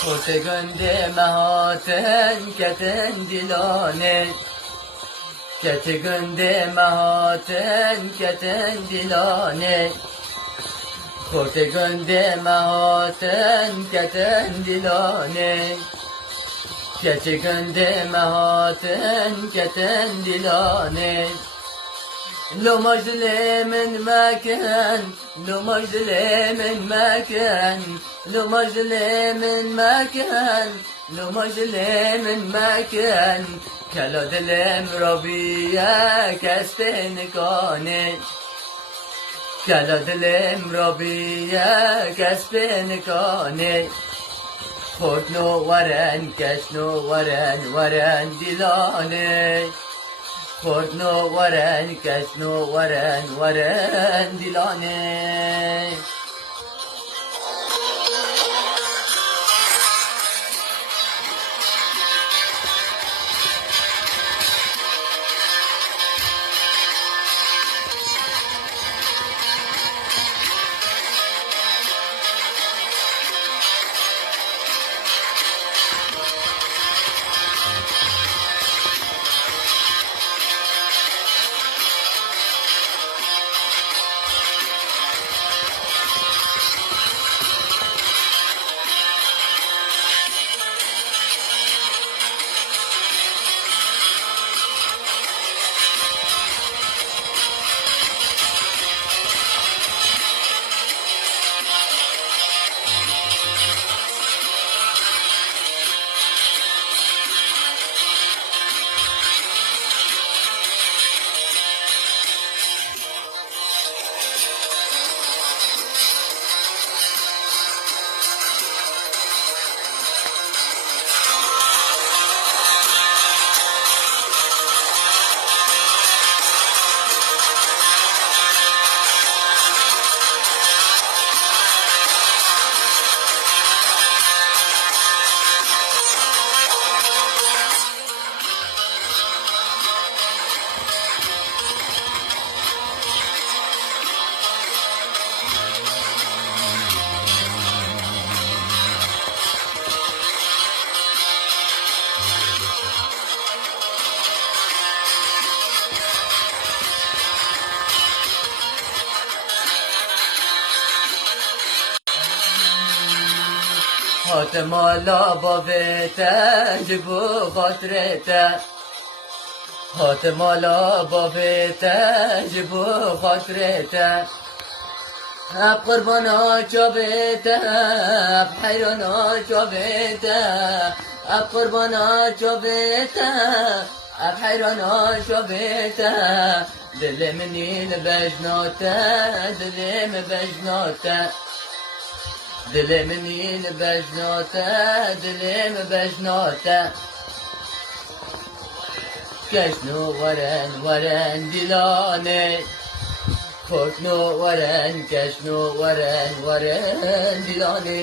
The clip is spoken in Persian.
خورت گنده مهاتن کتن دیلانه کت گنده مهاتن کتن دیلانه خورت گنده مهاتن کتن دیلانه کت گنده مهاتن کتن دیلانه لو مجدلي من مكان لو مجدلي من مكان لو مجدلي من مكان لو مجدلي من مكان كلا دلم ربيا كسبن كاني كلا دلم ربيا كسبن كاني خورد نو ورن کش نو ورن دیلانه خورد نو ورن کش نو ورن دیلانه حاتمالا بابته جبو خاطرته حاتمالا بابته جبو خاطرته اب قربانا چابته اب حیرانا چابته اب قربانا چابته اب حیرانا چابته دل منی لبجناته دلم بجناته دل منی بجناته دلم بجناته کشنو ورن دیلانه خورنو ورن کشنو ورن دیلانه